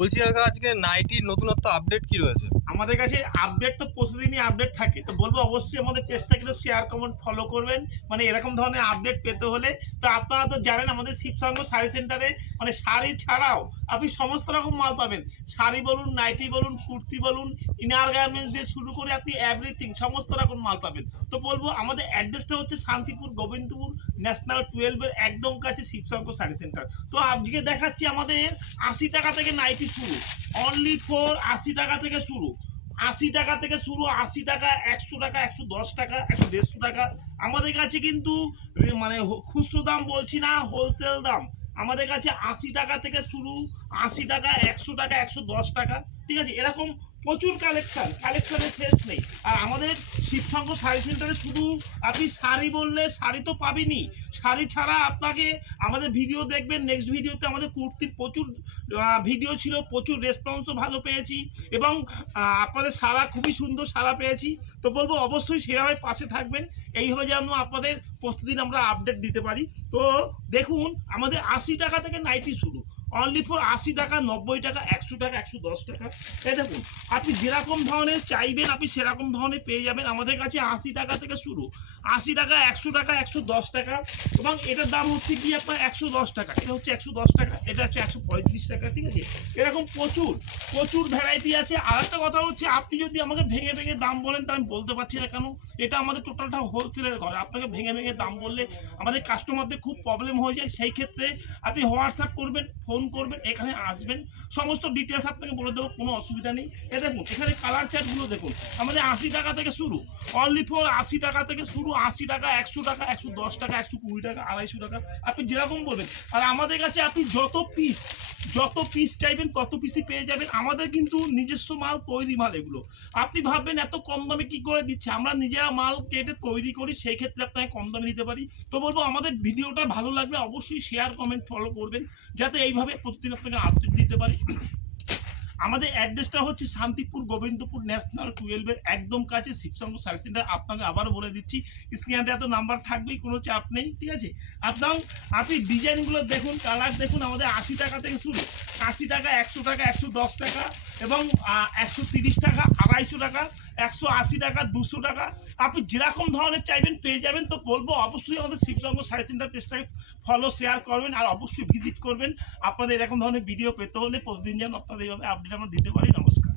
বলছি কাকা আজকে নাইটির নতুনত্ব আপডেট কি রয়েছে? আমাদের কাছে আপডেট তো প্রতিদিনই আপডেট থাকে, তো বলবো অবশ্যই আমাদের পেজটাকে শেয়ার কমেন্ট ফলো করবেন। মানে এরকম ধরনের আপডেট পেতে হলে তো আপনারা তো জানেন আমাদের শিবসঙ্গ শাড়ি সেন্টারে মানে শাড়ি ছাড়াও আপনি সমস্ত রকম মাল পাবেন। শাড়ি বলুন, নাইটি বলুন, কুর্তি বলুন, ইনার গার্মেন্টস দিয়ে শুরু করে আপনি এভরিথিং সমস্ত রকম মাল পাবেন। তো বলবো আমাদের অ্যাড্রেসটা হচ্ছে শান্তিপুর গোবিন্দপুর ন্যাশনাল 12-এর একদম কাছে শিবসঙ্গ শাড়ি সেন্টার। তো আজকে দেখাচ্ছি আমাদের 80 টাকা থেকে নাইটি শুরু, অনলি ফর 80 টাকা থেকে শুরু। 80 টাকা থেকে শুরু, 80 টাকা, 100 টাকা, 110 টাকা, 150 টাকা। আমাদের কাছে কিন্তু মানে খুচরো দাম বলছি না, হোলসেল দাম। আমাদের কাছে 80 টাকা থেকে শুরু, 80 টাকা, 100 টাকা, 110 টাকা, ঠিক আছে? এরকম প্রচুর কালেকশনের শেষ নেই। আর আমাদের শিবসঙ্গ শাড়ি সেন্টারে শুধু আপনি শাড়ি বললে শাড়ি তো পাবেনই, শাড়ি ছাড়া আপনাকে আমাদের ভিডিও দেখবেন, নেক্সট ভিডিওতে আমাদের কুর্তির প্রচুর ভিডিও ছিল, প্রচুর রেসপন্সও ভালো পেয়েছি এবং আপনাদের সারা খুবই সুন্দর সারা পেয়েছি। তো বলবো অবশ্যই সেভাবে পাশে থাকবেন, এইভাবে যেন আপনাদের প্রতিদিন আমরা আপডেট দিতে পারি। তো দেখুন আমাদের 80 টাকা থেকে নাইটি শুরু, অনলি ফর 80 টাকা, 90 টাকা, 100 টাকা, 110 টাকা। এই দেখুন আপনি যেরকম ধরনের চাইবেন আপনি সেরকম ধরনের পেয়ে যাবেন আমাদের কাছে। 80 টাকা থেকে শুরু, 80 টাকা, 100 টাকা, 110 টাকা, এবং এটার দাম হচ্ছে কি আপনার 110 টাকা, এটা হচ্ছে 110 টাকা, এটা হচ্ছে 135 টাকা, ঠিক আছে? এরকম প্রচুর প্রচুর ভ্যারাইটি আছে। আর একটা কথা হচ্ছে আপনি যদি আমাকে ভেঙে ভেঙে দাম বলেন তা আমি বলতে পারছি না, কেন এটা আমাদের টোটালটা হোলসেলের ঘর। আপনাকে ভেঙে ভেঙে দাম বললে আমাদের কাস্টমারদের খুব প্রবলেম হয়ে যায়। সেই ক্ষেত্রে আপনি হোয়াটসঅ্যাপ করবেন, ফোন করবেন, এখানে আসবেন, সমস্ত ডিটেলস আপনাকে বলে দেবো, কোনো অসুবিধা নেই। এ দেখুন এখানে কালার চার্টগুলো দেখুন, আমাদের 80 টাকা থেকে শুরু, অনলি ফর 80 টাকা থেকে শুরু, 80 টাকা, 100 টাকা, 110 টাকা, 120 টাকা, 250 টাকা, আপনি যেরকম বলবেন। আর আমাদের কাছে আপনি যত পিস চাইবেন তত পিসই পেয়ে যাবেন। আমাদের কিন্তু নিজস্ব মাল, তৈরি মাল এগুলো। আপনি ভাববেন এত কম দামে কি করে দিচ্ছে, আমরা নিজেরা মাল কেটে তৈরি করি, সেই ক্ষেত্রে আপনাকে কম দামে দিতে পারি। তো বলবো আমাদের ভিডিওটা ভালো লাগলে অবশ্যই শেয়ার কমেন্ট ফলো করবেন, যাতে এইভাবে প্রতিদিন আপনাকে আপডেট দিতে পারি। আমাদের অ্যাড্রেসটা হচ্ছে শান্তিপুর গোবিন্দপুর ন্যাশনাল 12-এর একদম কাছে শিবসঙ্গ শাড়ি সেন্টার। আপনাকে আবার বলে দিচ্ছি, স্ক্রিনে এত নাম্বার থাকবেই, কোনো চাপ নেই, ঠিক আছে? আপনি ডিজাইনগুলো দেখুন, কালার দেখুন। আমাদের 80 টাকা থেকে শুরু, 80 টাকা, 100 টাকা, 110 টাকা, এবং 130 টাকা, 250 টাকা, 180 টাকা, 200 টাকা, আপনি যেরকম ধরনের চাইবেন পেয়ে যাবেন। তো বলবো অবশ্যই আমাদের শিবসঙ্গ শাড়ি সেন্টার পেজটাকে ফলো শেয়ার করবেন, আর অবশ্যই ভিজিট করবেন। আপনাদের এরকম ধরনের ভিডিও পেতে হলে প্রতিদিন যেন আপনাদের এইভাবে আপডেট আমরা দিতে পারি। নমস্কার।